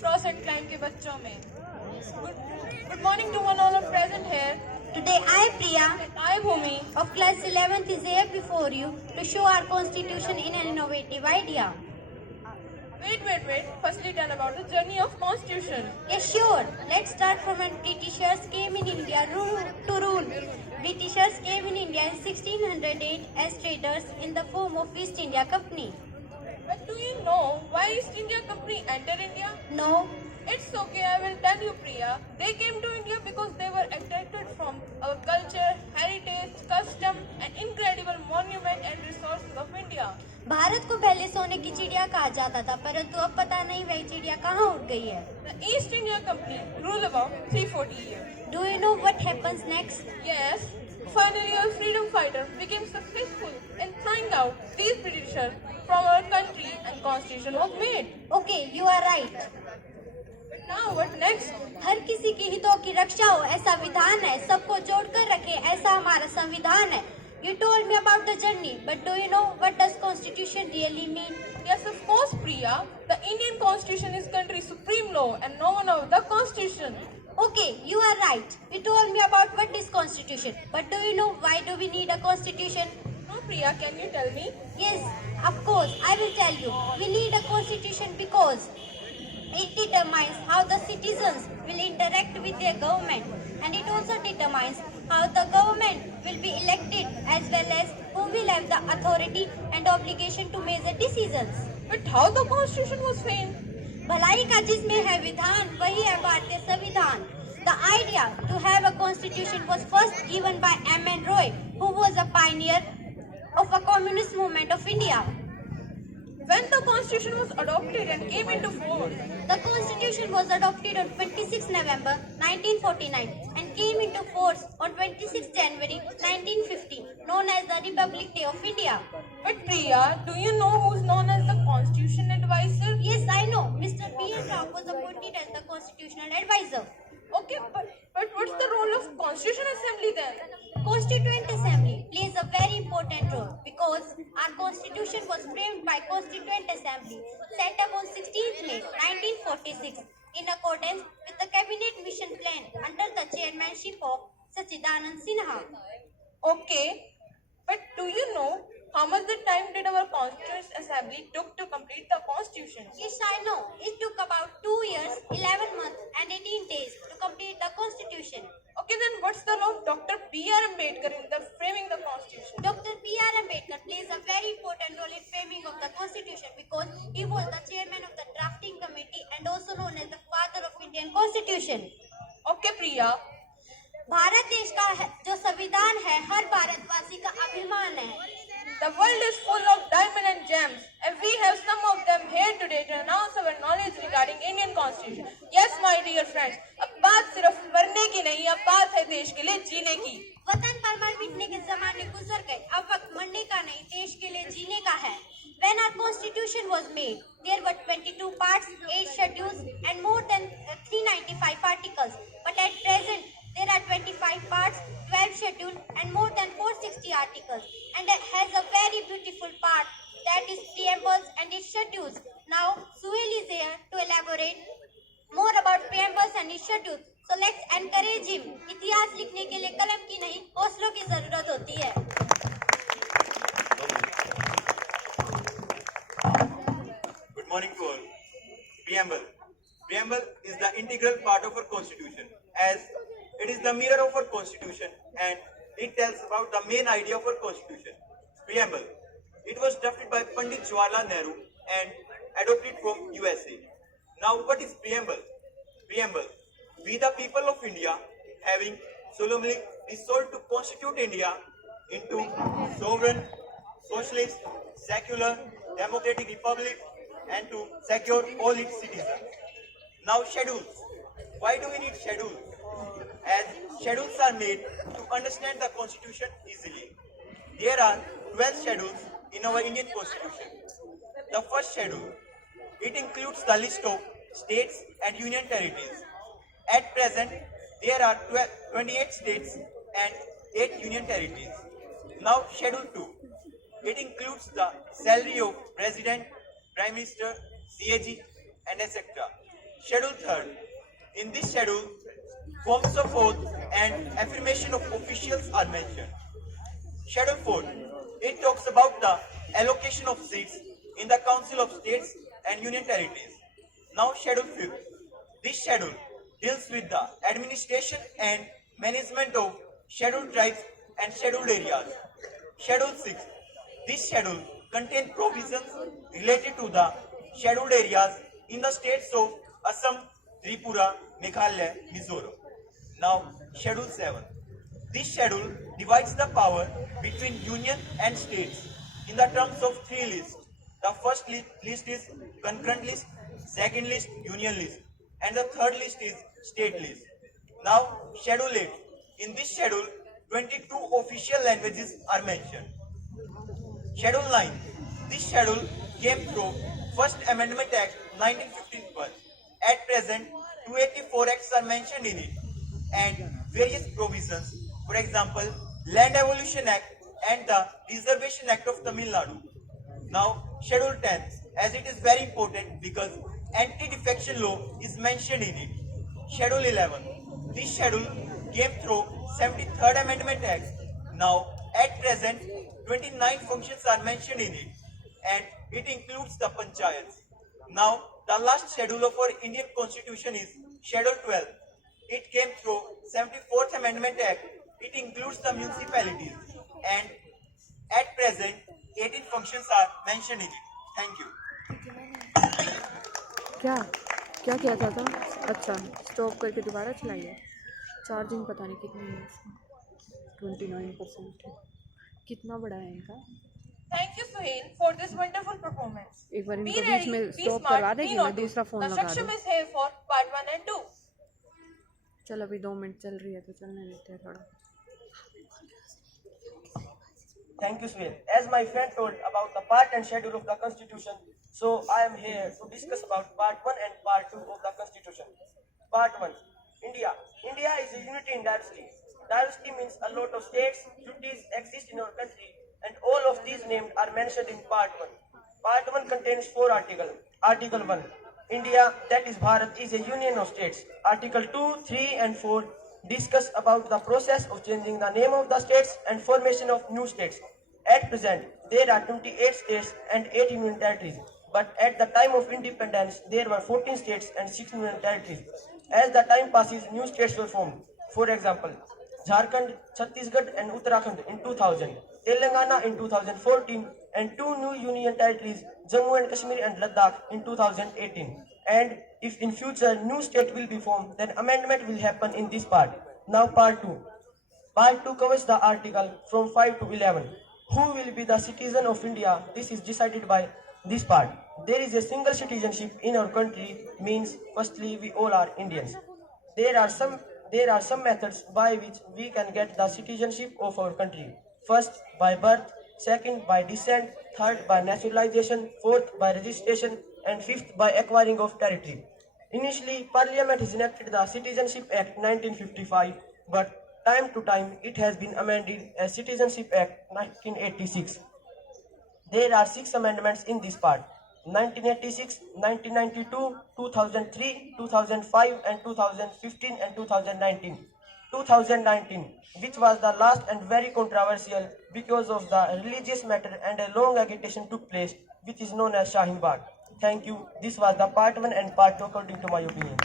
Frost and climb के बच्चों में। Good morning to one all present here. Today I, Priya, And I, Bhumi. of class 11th is here before you to show our constitution in an innovative idea. Wait. Firstly, tell about the journey of Constitution. Yes, sure. Let's start from when Britishers came in India to rule. Britishers came in India in 1608 as traders in the form of East India Company. But do you know why East India Company entered India? No, It's okay, I will tell you, Priya. They came to India because they were attracted from our culture, heritage, custom, and incredible monument and resources of India. Bharat को पहले सोने की चिड़िया कहा जाता था, परंतु अब पता नहीं वही चिड़िया कहाँ उड़ गई है. The East India Company ruled about 340 years. Do you know what happens next? Yes, finally our freedom fighter became successful in throwing out these Britishers from our country and constitution was made. Okay, you are right. But now what next? हर किसी की हितों की रक्षा हो ऐसा विधान है, सबको जोड़कर रखे ऐसा हमारा संविधान है. You told me about the journey, but do you know what does constitution really mean? Yes, of course, Priya. The Indian constitution is country's supreme law and no one of the constitution. Okay, you are right. You told me about what is constitution, but do you know why do we need a constitution? No, Priya, can you tell me? Yes, of course, I will tell you. We need a constitution because it determines how the citizens will interact with their government, and it also determines how the government will be elected as well as who will have the authority and obligation to make the decisions. But how the constitution was framed? भलाई का जिसमें है विधान वही है भारतीय संविधान. The idea to have a constitution was first given by M.N. Roy, who was a pioneer of a communist movement of India. When the constitution was adopted and came into force? The constitution was adopted on 26 November 1949 and came into force on 26 January 1950, known as the Republic Day of India. But Priya, do you know who is known as the constitution advisor? Yes, I know. Mr. P.N. Rao was appointed as the constitutional advisor. Okay, but what's the role of Constitution Assembly then? Constituent Assembly plays a very important role because our constitution was framed by Constituent Assembly set up on 16th May 1946 in accordance with the Cabinet Mission Plan under the chairmanship of Sachidanand Sinha. Okay, but do you know how much the time did our Constituent Assembly took to complete the Constitution? Yes, I know. It took about 2 years, 11 months and 18 days to complete the constitution. Okay, then what's the role of Dr. B.R. Ambedkar in the framing the Constitution? Dr. B.R. Ambedkar plays a very important role in framing of the constitution because he was the chairman of the drafting committee and also known as the father of Indian constitution. Okay, Priya. Bharat देश का जो संविधान है हर भारतवासी का अभिमान है. The world is full of diamond and gems, and we have some of them here today to announce our knowledge regarding Indian Constitution. Yes, my dear friends, अब बात सिर्फ पढ़ने की नहीं, अब बात है देश के लिए जीने की. वतन पर मर मिटने के जमाने गुजर गए, अब वक्त मरने का नहीं देश के लिए जीने का है. When our constitution was made, there were 22 parts, 8 schedules, and more than 395 articles. But at present, there are 25 parts, 12 schedules, and more than 460 articles. And it has a very beautiful part, that is preambles and its schedules. Now, Suhail is here to elaborate more about preambles and its schedules. So let's encourage him. इतिहास लिखने के लिए कलम की नहीं, हौसलों की जरूरत होती है. Good morning to all. Preamble. Preamble is the integral part of our constitution as it is the mirror of our constitution and it tells about the main idea of our constitution. Preamble. It was drafted by Pandit Jawaharlal Nehru and adopted from USA. Now what is preamble? Preamble. We the people of India having solemnly resolved to constitute India into sovereign, socialist, secular, democratic republic and to secure all its citizens. Now schedules. Why do we need schedules? As schedules are made to understand the constitution easily. There are 12 schedules in our Indian constitution. The first schedule, it includes the list of states and union territories. At present, there are 28 states and 8 union territories. Now schedule 2, it includes the salary of president, prime minister, CAG and etc. Schedule 3rd. In this schedule, forms of oath and affirmation of officials are mentioned. Schedule 4. It talks about the allocation of seats in the Council of States and Union Territories. Now Schedule 5. This schedule deals with the administration and management of scheduled tribes and scheduled areas. Schedule 6. This schedule contains provisions related to the scheduled areas in the states of Assam, Tripura, Meghalaya, Mizoram. Now, Schedule 7. This schedule divides the power between union and states in the terms of three lists. The first list is concurrent list, second list union list, and the third list is state list. Now, Schedule 8. In this schedule, 22 official languages are mentioned. Schedule 9. This schedule came through First Amendment Act 1951. At present, 284 acts are mentioned in it and various provisions, for example, Land Evolution Act and the Reservation Act of Tamil Nadu. Now, Schedule 10, as it is very important because anti-defection law is mentioned in it. Schedule 11. This schedule came through 73rd Amendment Act. Now, at present, 29 functions are mentioned in it and it includes the panchayats. Now, the last schedule of our Indian Constitution is Schedule 12. It came through 74th Amendment Act. It includes the municipalities and at present 18 functions are mentioned in it. Thank you. क्या क्या किया था अच्छा stop करके दोबारा चलाइए charging पता नहीं कितनी है इसकी 29% कितना बड़ा है इनका Thank you, Suhail, for this wonderful performance. एक बार Be इनको बीच ready, में be स्टॉप smart, करवा be देगी मैं naughty. दूसरा फ़ोन The लगा Shaksham दूँ is here for part 1 and 2. चल अभी 2 मिनट चल रही है तो चलने देते हैं थोड़ा Thank you, Swail. As my friend told about the part and schedule of the Constitution, so I am here to discuss about part 1 and part 2 of the Constitution. Part 1. India. India is a unity in diversity. Diversity means a lot of states, duties exist in our country, and all of these named are mentioned in part 1. Part 1 contains 4 articles. Article 1. India, that is Bharat, is a union of states. Article 2, 3 and 4 discuss about the process of changing the name of the states and formation of new states. At present, there are 28 states and 8 union territories. But at the time of independence, there were 14 states and 6 union territories. As the time passes, new states were formed. For example, Jharkhand, Chhattisgarh and Uttarakhand in 2000, Telangana in 2014 and 2 new union territories, Jammu and Kashmir and Ladakh in 2018. And if in future new state will be formed, then amendment will happen in this part. Now part 2. Part 2 covers the article from 5 to 11. Who will be the citizen of India? This is decided by this part. There is a single citizenship in our country, means firstly we all are Indians. There are some methods by which we can get the citizenship of our country. First, by birth, second, by descent, third, by naturalization, fourth, by registration, and fifth, by acquiring of territory. Initially, Parliament has enacted the Citizenship Act 1955, but time to time it has been amended as Citizenship Act 1986. There are 6 amendments in this part: 1986, 1992, 2003, 2005 and 2015 and 2019. 2019, which was the last and very controversial because of the religious matter and a long agitation took place, which is known as Shaheen Bagh. Thank you. This was the part 1 and part 2 according to my opinion.